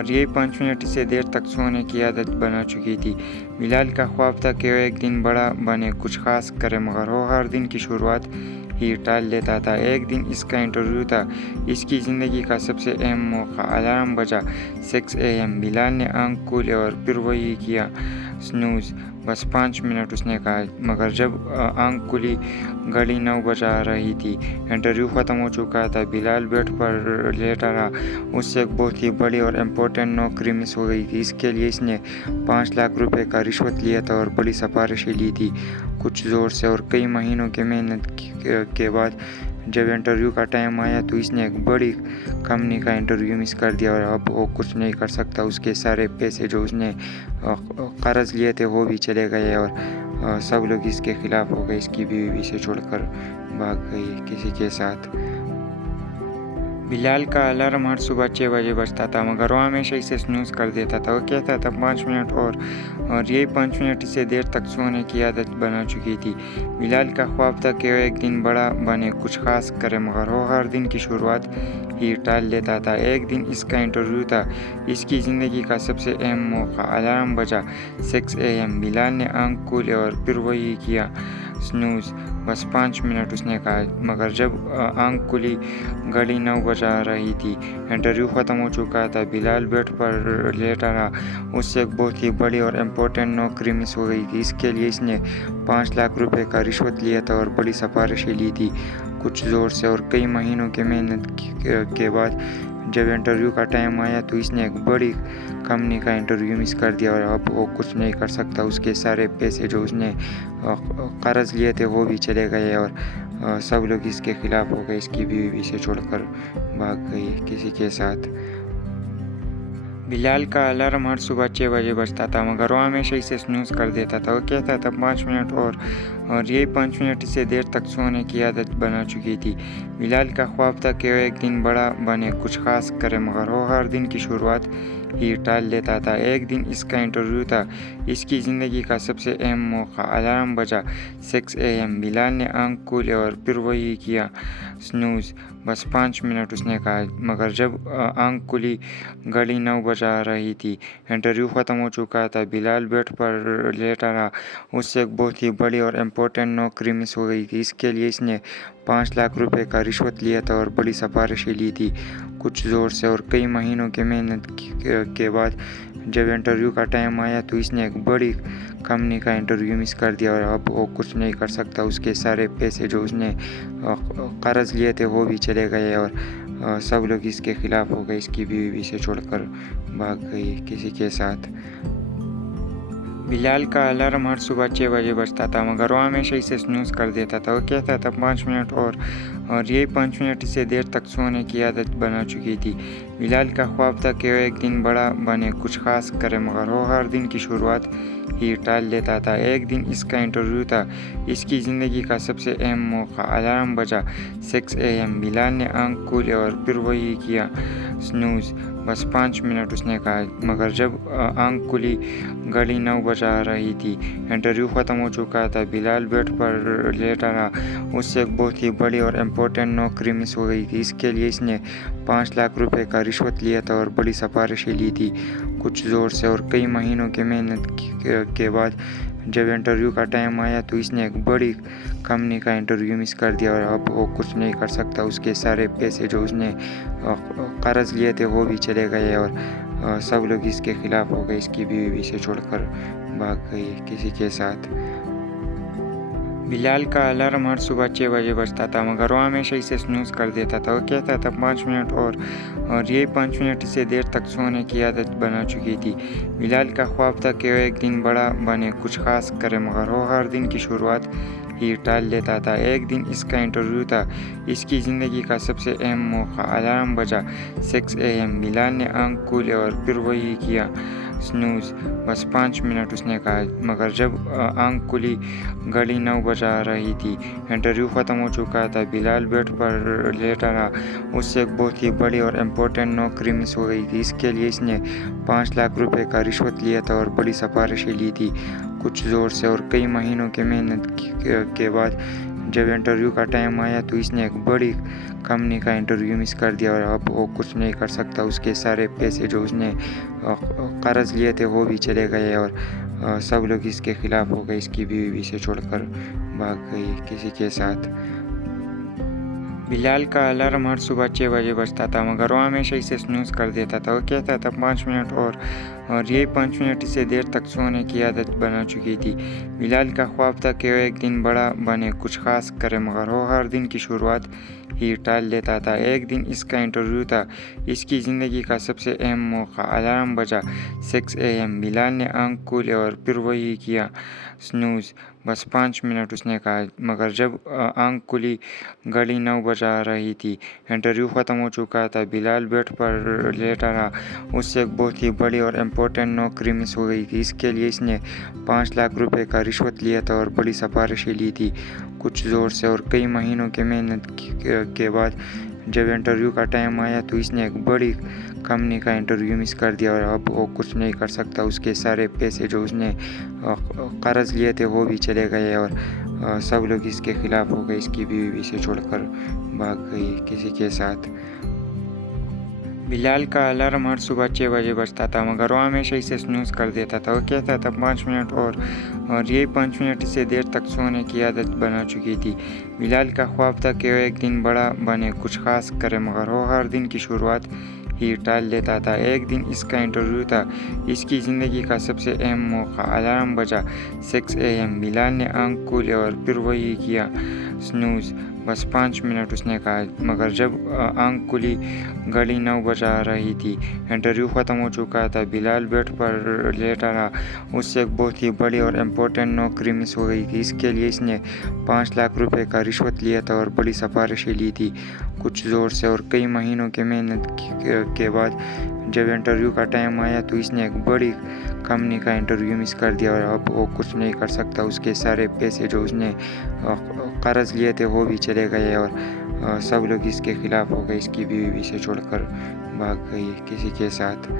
यही 5 मिनट इसे देर तक सोने की आदत बना चुकी थी। बिलाल का ख्वाब था कि वो एक दिन बड़ा बने, कुछ खास करे, मगर वो हर दिन की शुरुआत ही टाल देता था। एक दिन इसका इंटरव्यू था, इसकी ज़िंदगी का सबसे अहम मौका। अलार्म बजा 6 AM। बिलाल ने आंख खोली और फिर वही किया, स्नूज़। बस 5 मिनट उसने कहा, मगर जब आंख खुली घड़ी 9 बजा रही थी। इंटरव्यू ख़त्म हो चुका था। बिलाल बेड पर लेटा रहा। उससे एक बहुत ही बड़ी और इम्पोर्टेंट नौकरी मिस हो गई थी। इसके लिए इसने 5 लाख रुपए का रिश्वत लिया था और बड़ी सिफारिशें ली थी, कुछ ज़ोर से। और कई महीनों की मेहनत के बाद जब इंटरव्यू का टाइम आया तो इसने एक बड़ी कंपनी का इंटरव्यू मिस कर दिया और अब वो कुछ नहीं कर सकता। उसके सारे पैसे जो उसने कर्ज लिए थे वो भी चले गए और सब लोग इसके खिलाफ हो गए। इसकी बीवी भी से छोड़कर भाग गई किसी के साथ। बिलाल का अलार्म हर सुबह 6 बजे बजता था, मगर वो हमेशा इसे स्नूज़ कर देता था। वो कहता था 5 मिनट और यही 5 मिनट इसे देर तक सोने की आदत बना चुकी थी। बिलाल का ख्वाब था कि वो एक दिन बड़ा बने, कुछ खास करे, मगर वो हर दिन की शुरुआत ही टाल देता था। एक दिन इसका इंटरव्यू था, इसकी ज़िंदगी का सबसे अहम मौका। अलार्म बजा 6 AM। बिलाल ने आंख खोली और फिर वही किया, स्नूज़। बस 5 मिनट उसने कहा, मगर जब आंख खुली घड़ी 9 बजा रही थी। इंटरव्यू ख़त्म हो चुका था। बिलाल बेड पर लेटा रहा। उससे एक बहुत ही बड़ी और इम्पोर्टेंट नौकरी मिस हो गई थी। इसके लिए इसने 5 लाख रुपए का रिश्वत लिया था और बड़ी सिफारिशें ली थी, कुछ ज़ोर से। और कई महीनों की मेहनत के बाद जब इंटरव्यू का टाइम आया तो इसने एक बड़ी कंपनी का इंटरव्यू मिस कर दिया और अब वो कुछ नहीं कर सकता। उसके सारे पैसे जो उसने कर्ज लिए थे वो भी चले गए और सब लोग इसके खिलाफ हो गए। इसकी बीवी भी से छोड़कर भाग गई किसी के साथ। बिलाल का अलार्म हर सुबह 6 बजे बजता था, मगर वो हमेशा इसे स्नूज़ कर देता था। वो कहता था 5 मिनट और यही 5 मिनट इसे देर तक सोने की आदत बना चुकी थी। बिलाल का ख्वाब था कि वो एक दिन बड़ा बने, कुछ खास करे, मगर वो हर दिन की शुरुआत ही टाल देता था। एक दिन इसका इंटरव्यू था, इसकी ज़िंदगी का सबसे अहम मौका। अलार्म बजा 6 AM। बिलाल ने आंख खोली और फिर वही किया, स्नूज़। बस 5 मिनट उसने कहा, मगर जब आंख खुली घड़ी 9 बजा रही थी। इंटरव्यू ख़त्म हो चुका था। बिलाल बेड पर लेटा रहा। उससे एक बहुत ही बड़ी और इम्पोर्टेंट नौकरी मिस हो गई थी। इसके लिए इसने 5 लाख रुपए का रिश्वत लिया था और बड़ी सिफारिशें ली थी, कुछ ज़ोर से। और कई महीनों की मेहनत के बाद जब इंटरव्यू का टाइम आया तो इसने एक बड़ी कंपनी का इंटरव्यू मिस कर दिया और अब वो कुछ नहीं कर सकता। उसके सारे पैसे जो उसने कर्ज लिए थे वो भी चले गए और सब लोग इसके खिलाफ हो गए। इसकी बीवी भी से छोड़कर भाग गई किसी के साथ। बिलाल का अलार्म हर सुबह 6 बजे बजता था, मगर वो हमेशा इसे स्नूज़ कर देता था। वो कहता था 5 मिनट और यही 5 मिनट इसे देर तक सोने की आदत बना चुकी थी। बिलाल का ख्वाब था कि वो एक दिन बड़ा बने, कुछ खास करे, मगर वो हर दिन की शुरुआत ही टाल देता था। एक दिन इसका इंटरव्यू था, इसकी ज़िंदगी का सबसे अहम मौका। अलार्म बजा 6 AM। बिलाल ने आंख खोली और फिर वही किया, स्नूज़। बस 5 मिनट, उसने कहा। मगर जब आंख खुली घड़ी 9 बजा रही थी। इंटरव्यू ख़त्म हो चुका था। बिलाल बेड पर लेटा रहा। उससे एक बहुत ही बड़ी और इम्पोर्टेंट नौकरी मिस हो गई थी। इसके लिए इसने 5 लाख रुपए का रिश्वत लिया था और बड़ी सिफारिशें ली थी, कुछ ज़ोर से। और कई महीनों की मेहनत के बाद जब इंटरव्यू का टाइम आया तो इसने एक बड़ी कंपनी का इंटरव्यू मिस कर दिया और अब वो कुछ नहीं कर सकता। उसके सारे पैसे जो उसने कर्ज लिए थे वो भी चले गए और सब लोग इसके खिलाफ हो गए। इसकी बीवी भी इसे छोड़कर भाग गई किसी के साथ। बिलाल का अलार्म हर सुबह 6 बजे बजता था, मगर वो हमेशा इसे स्नूज़ कर देता था। वो कहता था 5 मिनट और ये 5 मिनट इसे देर तक सोने की आदत बना चुकी थी। बिलाल का ख्वाब था कि वो एक दिन बड़ा बने, कुछ खास करे, मगर वो हर दिन की शुरुआत ही टाल देता था। एक दिन इसका इंटरव्यू था, इसकी ज़िंदगी का सबसे अहम मौका। अलार्म बजा 6 AM। बिलाल ने आंख खोली और फिर वही किया, स्नूज़। बस 5 मिनट, उसने कहा। मगर जब आंख खुली घड़ी 9 बजा रही थी। इंटरव्यू ख़त्म हो चुका था। बिलाल बेड पर लेटा रहा। उससे एक बहुत ही बड़ी और इम्पोर्टेंट नौकरी मिस हो गई थी। इसके लिए इसने 5 लाख रुपए का रिश्वत लिया था और बड़ी सिफारिशें ली थी, कुछ ज़ोर से। और कई महीनों की मेहनत के बाद जब इंटरव्यू का टाइम आया तो इसने एक बड़ी कंपनी का इंटरव्यू मिस कर दिया और अब वो कुछ नहीं कर सकता। उसके सारे पैसे जो उसने कर्ज लिए थे वो भी चले गए और सब लोग इसके खिलाफ हो गए। इसकी बीवी भी इसे छोड़कर भाग गई किसी के साथ। बिलाल का अलार्म हर सुबह 6 बजे बजता था, मगर वो हमेशा इसे स्नूज़ कर देता था। वो कहता था 5 मिनट और ये 5 मिनट इसे देर तक सोने की आदत बना चुकी थी। बिलाल का ख्वाब था कि वो एक दिन बड़ा बने, कुछ खास करे, मगर वो हर दिन की शुरुआत ही टाल देता था। एक दिन इसका इंटरव्यू था, इसकी ज़िंदगी का सबसे अहम मौका। अलार्म बजा 6 AM। बिलाल ने आंख खोली और फिर वही किया, स्नूज़। बस 5 मिनट, उसने कहा। मगर जब आंख खुली घड़ी 9 बजा रही थी। इंटरव्यू ख़त्म हो चुका था। बिलाल बेड पर लेटा रहा। उससे एक बहुत ही बड़ी और इम्पोर्टेंट नौकरी मिस हो गई थी। इसके लिए इसने 5 लाख रुपए का रिश्वत लिया था और बड़ी सिफारिशें ली थी, कुछ ज़ोर से। और कई महीनों की मेहनत के बाद जब इंटरव्यू का टाइम आया तो इसने एक बड़ी कंपनी का इंटरव्यू मिस कर दिया और अब वो कुछ नहीं कर सकता। उसके सारे पैसे जो उसने कर्ज लिए थे वो भी चले गए और सब लोग इसके खिलाफ हो गए। इसकी बीवी भी इसे छोड़कर भाग गई किसी के साथ। बिलाल का अलार्म हर सुबह 6 बजे बजता था, मगर वो हमेशा इसे स्नूज़ कर देता था। वो कहता था 5 मिनट और ये 5 मिनट इसे देर तक सोने की आदत बना चुकी थी। बिलाल का ख्वाब था कि वो एक दिन बड़ा बने, कुछ खास करे, मगर वो हर दिन की शुरुआत ही टाल देता था। एक दिन इसका इंटरव्यू था, इसकी ज़िंदगी का सबसे अहम मौका। अलार्म बजा 6 AM। बिलाल ने आंख खोली और फिर वही किया, स्नूज़। बस 5 मिनट, उसने कहा। मगर जब आंख खुली घड़ी 9 बजा रही थी। इंटरव्यू ख़त्म हो चुका था। बिलाल बेड पर लेटा रहा। उससे एक बहुत ही बड़ी और इम्पोर्टेंट नौकरी मिस हो गई थी। इसके लिए इसने 5 लाख रुपए का रिश्वत लिया था और बड़ी सिफारिशें ली थी, कुछ ज़ोर से। और कई महीनों की मेहनत के बाद जब इंटरव्यू का टाइम आया तो इसने एक बड़ी कंपनी का इंटरव्यू मिस कर दिया और अब वो कुछ नहीं कर सकता। उसके सारे पैसे जो उसने कर्ज लिए थे वो भी चले गए और सब लोग इसके खिलाफ हो गए। इसकी बीवी भी इसे छोड़कर भाग गई किसी के साथ।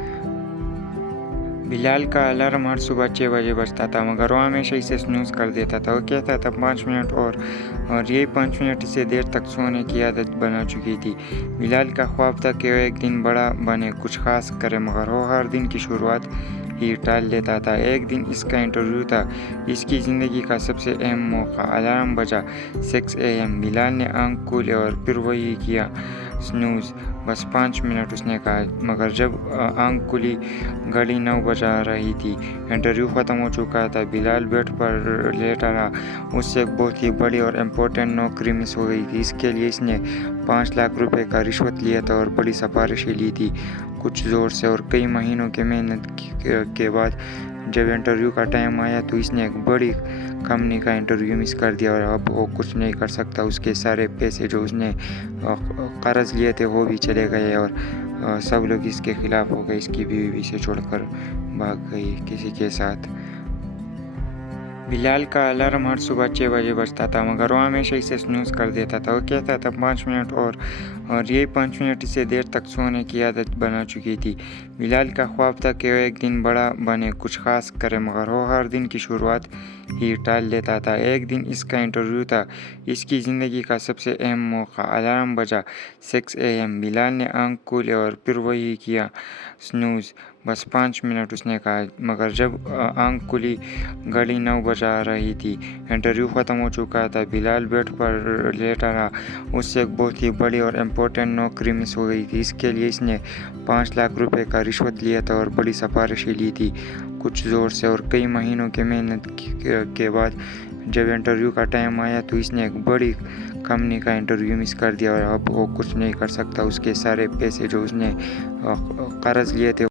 बिलाल का अलार्म हर सुबह 6 बजे बजता था, मगर वो हमेशा इसे स्नूज़ कर देता था। वो कहता था 5 मिनट और ये 5 मिनट इसे देर तक सोने की आदत बना चुकी थी। बिलाल का ख्वाब था कि वो एक दिन बड़ा बने, कुछ खास करे, मगर वो हर दिन की शुरुआत ही टाल देता था। एक दिन इसका इंटरव्यू था, इसकी ज़िंदगी का सबसे अहम मौका। अलार्म बजा 6 AM। बिलाल ने आंख खोली और फिर वही किया, स्नूज़। बस 5 मिनट, उसने कहा। मगर जब आंख खुली घड़ी 9 बजा रही थी। इंटरव्यू ख़त्म हो चुका था। बिलाल बेड पर लेटा रहा। उससे एक बहुत ही बड़ी और इम्पोर्टेंट नौकरी मिस हो गई थी। इसके लिए इसने 5 लाख रुपए का रिश्वत लिया था और बड़ी सिफारिशें ली थी, कुछ ज़ोर से। और कई महीनों की मेहनत के बाद जब इंटरव्यू का टाइम आया तो इसने एक बड़ी कंपनी का इंटरव्यू मिस कर दिया और अब वो कुछ नहीं कर सकता। उसके सारे पैसे जो उसने कर्ज लिए थे वो भी चले गए और सब लोग इसके खिलाफ हो गए। इसकी बीवी भी इसे छोड़कर भाग गई किसी के साथ। बिलाल का अलार्म हर सुबह 6 बजे बजता था, मगर वो हमेशा इसे स्नूज़ कर देता था। वो कहता था 5 मिनट और यही 5 मिनट इसे देर तक सोने की आदत बना चुकी थी। बिलाल का ख्वाब था कि वो एक दिन बड़ा बने, कुछ ख़ास करे, मगर वो हर दिन की शुरुआत ही टाल देता था। एक दिन इसका इंटरव्यू था, इसकी ज़िंदगी का सबसे अहम मौका। अलार्म बजा 6 AM। बिलाल ने आँख खोली और फिर वही किया, स्नूज़। बस 5 मिनट, उसने कहा। मगर जब आँख खुली घड़ी 9 बजा रही थी। इंटरव्यू ख़त्म हो चुका था। बिलाल बेड पर लेटा रहा। उससे एक बहुत ही बड़ी और इम्पोर्टेंट नौकरी मिस हो गई थी। इसके लिए इसने 5 लाख रुपए का रिश्वत लिया था और बड़ी सिफारिशें ली थी, कुछ ज़ोर से। और कई महीनों की मेहनत के बाद जब इंटरव्यू का टाइम आया तो इसने एक बड़ी कंपनी का इंटरव्यू मिस कर दिया और अब वो कुछ नहीं कर सकता। उसके सारे पैसे जो उसने कर्ज लिए थे